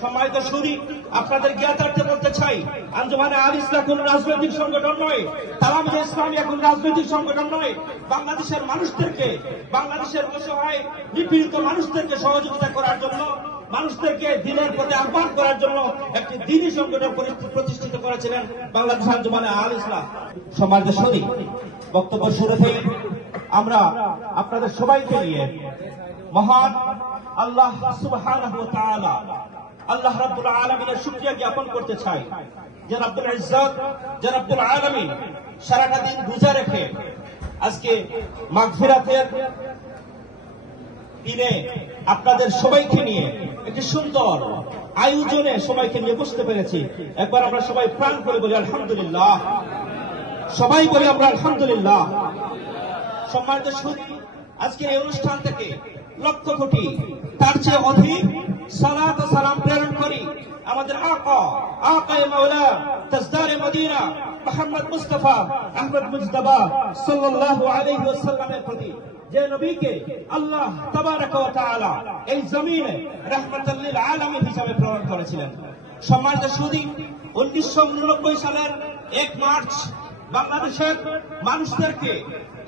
সম্মানিত সুরী, আপনাদের জ্ঞাতার্থে বলতে চাই, আঞ্জুমানে আল ইসলাম কোন রাজনৈতিক সংগঠন নয়, তালামিজে ইসলামী কোন রাজনৈতিক সংগঠন নয়। বাংলাদেশের মানুষদেরকে, বাংলাদেশের অসহায় নিপীড়িত মানুষদেরকে সহযোগিতা করার জন্য, মানুষদেরকে দিনের পথে আহ্বান করার জন্য একটি দ্বীনি সংগঠন প্রতিষ্ঠিত করেছিলেন বাংলাদেশ আঞ্জুমানে আল ইসলাম। সম্মানিত সুরী, বক্তব্য শুরুতেই আমরা আপনাদের সবাইকে নিয়ে মহান আল্লাহ সুবহানাহু ওয়া তাআলা, আল্লাহ রাব্বুল আলামিনের শুকরিয়া জ্ঞাপন করতে চাই যে রব্বুল ইজ্জত, যে রব্বুল আলামিন সারাটা দিন রোজা রেখে আজকে মাগফিরাতের দিনে আপনাদের সবাইকে নিয়ে একটি সুন্দর আয়োজনে সবাইকে নিয়ে বসতে পেরেছি। একবার আমরা সবাই প্রাণ করে বলি আলহামদুলিল্লাহ, সবাই বলি আমরা আলহামদুলিল্লাহ। সম্মানিত সুধী, আজকের এই অনুষ্ঠান থেকে লক্ষ কোটি তার চেয়ে অধিক সালাত ও সালাম প্রেরণ করি আমাদের আকায়ে মাওলা তাজদারে মদিনা মুহাম্মদ মুস্তাফা আহমদ মুজতবা সাল্লাল্লাহু আলাইহি ওয়াসাল্লামের প্রতি, যে নবীকে আল্লাহ তাবারাক ওয়া তাআলা এই জমিনে রাহমাতাল লিল আলামিন হিসেবে প্রেরণ করেছিলেন। সম্মানিত সুধী, 1989 সালের 1 মার্চ বাংলাদেশের মানুষদেরকে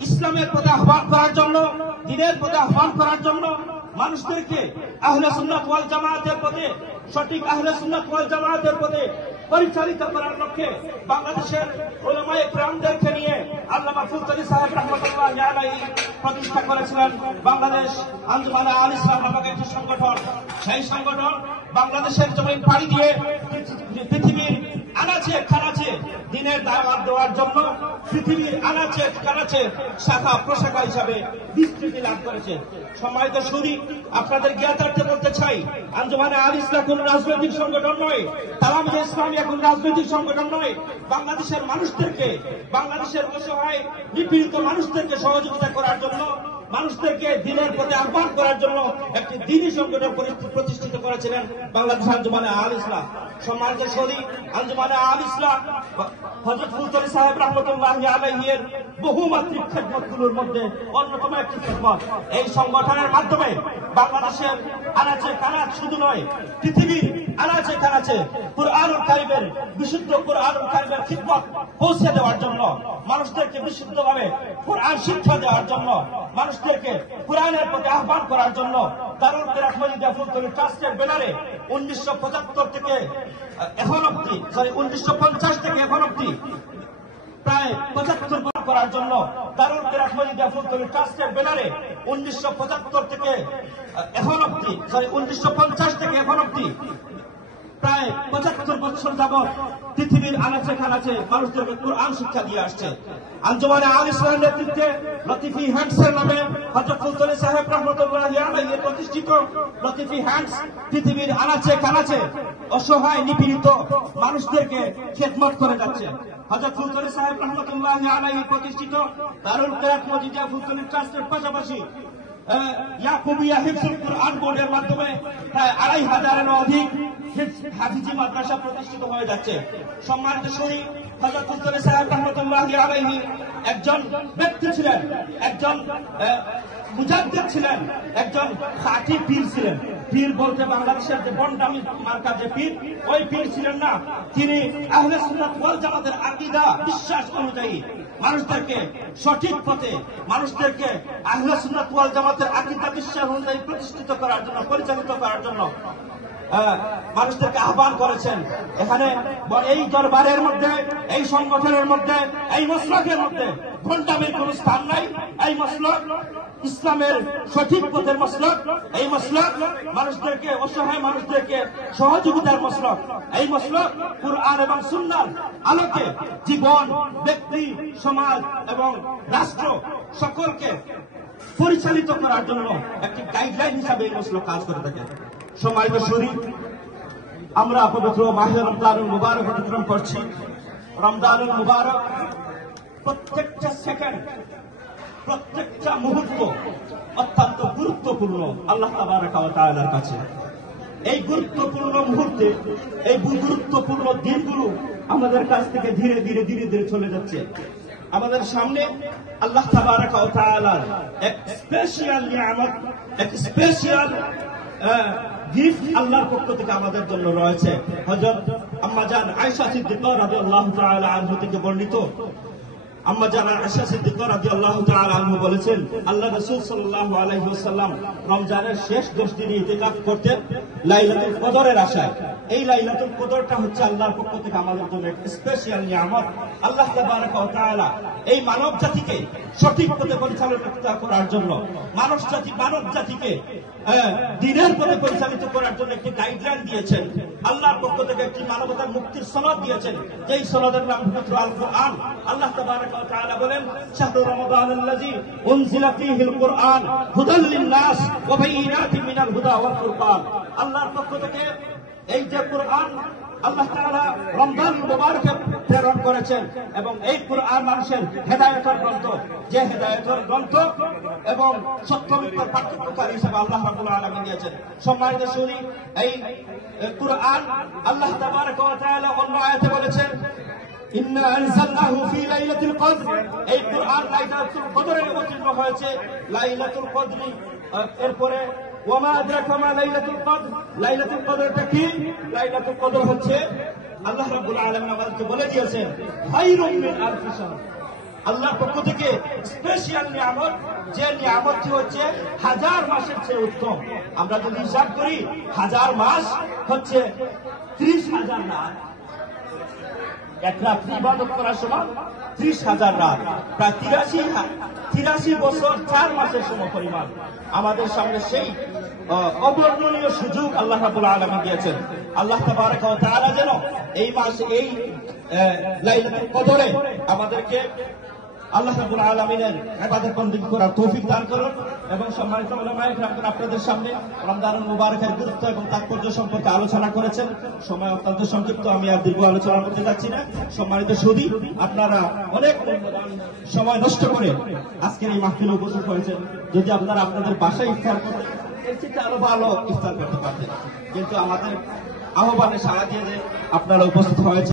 ইসলামের পথে আহ্বান করার জন্য, দ্বীনের পথে আহ্বান করার জন্য, মানুষদেরকে আহলে সুন্নাত ওয়াল জামাতের পথে, সঠিক আহলে সুন্নাত ওয়াল জামাতের পথে পরিচালিত করার লক্ষ্যে বাংলাদেশের উলামায়ে কেরামদেরকে নিয়ে আল্লামা ফুলতলি সাহেব রাহমাতুল্লাহি আলাইহি প্রতিষ্ঠা করেছিলেন বাংলাদেশ আঞ্জুমানে আল ইসলাম নামক একটি সংগঠন। সেই সংগঠন বাংলাদেশের জমিন পাড়ি দিয়ে পৃথিবীর আনাচে কানাচে দ্বীনের দাওয়াত দেওয়ার জন্য পৃথিবীর আনাচে কানাচে শাখা প্রশাখা হিসাবে বিস্তৃতি লাভ করেছে। সম্মানিত সুধী, আপনাদের জ্ঞাতার্থে বলতে চাই, আঞ্জুমানে আল ইসলাম কোন রাজনৈতিক সংগঠন নয়, তালামিজে ইসলামী কোন রাজনৈতিক সংগঠন নয়। বাংলাদেশের মানুষদেরকে, বাংলাদেশের অসহায় নিপীড়িত মানুষদেরকে সহযোগিতা করার জন্য, মানুষদেরকে দিনের পথে আহ্বান করার জন্য একটি দ্বীনি সংগঠন প্রতিষ্ঠিত করেছিলেন বাংলাদেশ আঞ্জুমানে আল ইসলাম। সম্মানিত সুধী, আঞ্জুমানে আল ইসলাম হযরত ফুলতলি সাহেব রাহমাতুল্লাহি আলাইহি এর বহুমাত্রিক খিদমতগুলোর মধ্যে অন্যতম একটি খিদমত। এই সংগঠনের মাধ্যমে বাংলাদেশের আনাচে কানাচ শুধু নয়, পৃথিবীর আনাচে কানাচে কুরআনুল কারীমের, বিশুদ্ধ কুরআনুল কারীমের খিদমত পৌঁছে দেওয়ার জন্য, মানুষদেরকে বিশুদ্ধভাবে কুরআন শিক্ষা দেওয়ার জন্য, মানুষদেরকে কুরআনের প্রতি আহ্বান করার জন্য দারুল কিরাত মজিদা ফুলতলি ট্রাস্টের ব্যানারে 1975 থেকে এখন অব্দি, 1950 থেকে এখন অব্দি প্রায় 75 বছর করার জন্য দারুল কিরাত মজিদা ফুলতলি ট্রাস্টের ব্যানারে 1975 থেকে এখন অব্দি, 1950 থেকে এখন অব্দি প্রায় 75 বছর যাবৎ পৃথিবীর আনাচে খানাচে মানুষদেরকে কুরআন শিক্ষা দিয়ে আসছে। আঞ্জুমানে আল ইসলামের নেতৃত্বে লতিফি হ্যান্ডসের নামে হযরত ফুলতলি সাহেব রাহমাতুল্লাহি আলাইহি প্রতিষ্ঠিত লতিফি হ্যান্ডস পৃথিবীর আনাচে কানাচে অসহায় নিপীড়িত মানুষদেরকে খেদমত করে যাচ্ছে। হযরত ফুলতলি সাহেব রাহমাতুল্লাহি আলাইহি প্রতিষ্ঠিত দারুল কিরাত মজিদা ফুলতলি ট্রাস্টের পাশাপাশি ইয়াকুবিয়া হিফজুল কুরআন বোর্ডের মাধ্যমে প্রায় 2500-এরও অধিক হাফিজি মাদ্রাসা প্রতিষ্ঠিত হয়ে যাচ্ছে। সম্মানিত সুধী, হযরত ফুলতলি সাহেব রাহমাতুল্লাহি আলাইহি একজন ব্যক্তি ছিলেন, একজন মুজাদ্দিদ ছিলেন, একজন খাঁটি পীর ছিলেন। পীর বলতে বাংলাদেশের যে বন্ডামি মার্কা যে পীর, ওই পীর ছিলেন না। তিনি আহলে সুন্নাত ওয়াল জামাতের আকীদা, বিশ্বাস অনুযায়ী মানুষদেরকে সঠিক পথে, মানুষদেরকে আহলে সুন্নাত ওয়াল জামাতের আকীদা বিশ্বাস অনুযায়ী প্রতিষ্ঠিত করার জন্য, পরিচালিত করার জন্য মানুষদেরকে আহ্বান করেছেন। এখানে এই দরবারের মধ্যে, এই সংগঠনের মধ্যে, এই মসলকের মধ্যে ভণ্ডামির কোন স্থান নাই। এই মসলক ইসলামের সঠিক পথের মসলক। এই মসলক মানুষদেরকে, অসহায় মানুষদেরকে সহযোগিতার মসলক। এই মসলক কুরআন এবং সুন্নাহর আলোকে জীবন, ব্যক্তি, সমাজ এবং রাষ্ট্র সকলকে পরিচালিত করার জন্য একটি গাইডলাইন হিসাবে এই মসলক কাজ করে থাকে। সম্মানিত সুধী, আমরা পবিত্র মাহে রমজানুল মুবারক অতিক্রম করছি। রমজানুল মুবারক প্রত্যেকটা সেকেন্ড, প্রত্যেকটা মুহূর্ত অত্যন্ত গুরুত্বপূর্ণ আল্লাহ তাবারাক ওয়া তাআলার কাছে। এই গুরুত্বপূর্ণ মুহূর্তে, এই গুরুত্বপূর্ণ দিনগুলো আমাদের কাছ থেকে ধীরে ধীরে ধীরে ধীরে চলে যাচ্ছে। আমাদের সামনে আল্লাহ তাবারাক ওয়া তাআলার এক স্পেশাল নিয়ামত, এক স্পেশাল গিফট আল্লাহর পক্ষ থেকে আমাদের জন্য রয়েছে। হযরত আম্মা জান আয়েশা সিদ্দিকা রাদিয়াল্লাহু তাআলা আনহা থেকে বর্ণিত, আম্মা জান আয়েশা সিদ্দিকা রাদিয়াল্লাহু তাআলা আনহা বলেছেন, আল্লাহ রাসূল সাল্লাল্লাহু আলাইহি ওয়াসাল্লাম রমজানের শেষ 10 দিনে ইতিকাফ করতেন লাইলাতুল কদরের আশায়। এই লাইলাতুল কদরটা হচ্ছে আল্লাহর পক্ষ থেকে আমাদের জন্য একটা স্পেশাল নিয়ামত। আল্লাহ তাবারাক ওয়া তাআলা এই মানব জাতিকে সঠিক পথে পরিচালনা করার জন্য, মানব জাতিকে দ্বীনের পথে পরিচালিত করার জন্য একটি গাইডলাইন দিয়েছেন। আল্লাহর পক্ষ থেকে একটি মানবতার মুক্তির সনদ দিয়েছেন, যেই সনদের নাম পবিত্র আল কোরআন। আল্লাহ তাবারাক ওয়া তাআলা বলেন, শাহরু রমাদানাল্লাযী উনজিলা ফীহিল কুরআন হুদাল লিন-নাস ওয়া বাইয়িনাতিন মিনাল হুদা ওয়াল ফুরকান। আল্লাহর পক্ষ থেকে এই যে কোরআন আল্লাহ তাআলা রমজান মুবারকে প্রেরণ করেছেন, এবং এই কোরআন মানুষের হেদায়েতের গ্রন্থ, যে হেদায়েতের গ্রন্থ এবং সত্য মিথ্যার পার্থক্যকারী হিসেবে আল্লাহ রাব্বুল আলামিন দিয়েছেন। সম্মানিত শুনি, এই কোরআন আল্লাহ তাবারাক ওয়া তাআলা অন্য আয়াতে বলেছেন, ইন্না আনজালনাহু ফি লাইলাতুল কদর। এই কোরআন লাইলাতুল কদরে অবতীর্ণ হয়েছে। লাইলাতুল কদরি, এরপরে ওয়ামা আদরাকা মা লাইলাতুল কদর। লাইলাতুল কদরটা কি? লাইলাতুল কদর হচ্ছে আল্লাহ রাব্বুল আলামিন আমাদেরকে বলে দিয়েছেন খায়রুম মিন আলফি শাহর। আল্লাহর পক্ষ থেকে স্পেশাল নিয়ামত, যে নিয়ামতটি হচ্ছে 1000 মাসের চেয়ে উত্তম। আমরা যদি হিসাব করি 1000 মাস হচ্ছে 30,000 রাত। এক রাত্রি ইবাদত করার সময় 30,000 রাত, প্রায় 83 বছর 4 মাসের সময় পরিমাণ। আমাদের সামনে সেই অবর্ণনীয় সুযোগ আল্লাহ রাব্বুল আলামিন দিয়েছেন। আল্লাহ তাবারাক ওয়া তাআলা যেন এই মাসে, এই লাইলাতুল কদরে আমাদেরকে আল্লাহ রাব্বুল আলামিনের ইবাদত বন্দেগী করার তৌফিক দান করুন। এবং সম্মানিত উলামায়ে কেরাম আপনাদের সামনে রমজানুল মুবারকের গুরুত্ব এবং তাৎপর্য সম্পর্কে আলোচনা করেছেন। সময় অত্যন্ত সংক্ষিপ্ত, আমি আর দীর্ঘ আলোচনা করতে যাচ্ছি না। সম্মানিত সুধী, আপনারা অনেক সময় নষ্ট করে আজকের এই মাহফিলে উপস্থিত হয়েছেন। যদি আপনারা আপনাদের বাসায় ইফতার করতেন, এর চেয়ে আরো ভালো ইফতার করতে পারতেন, কিন্তু আমাদের আহ্বানে সাড়া দিয়ে যে আপনারা উপস্থিত হয়েছেন।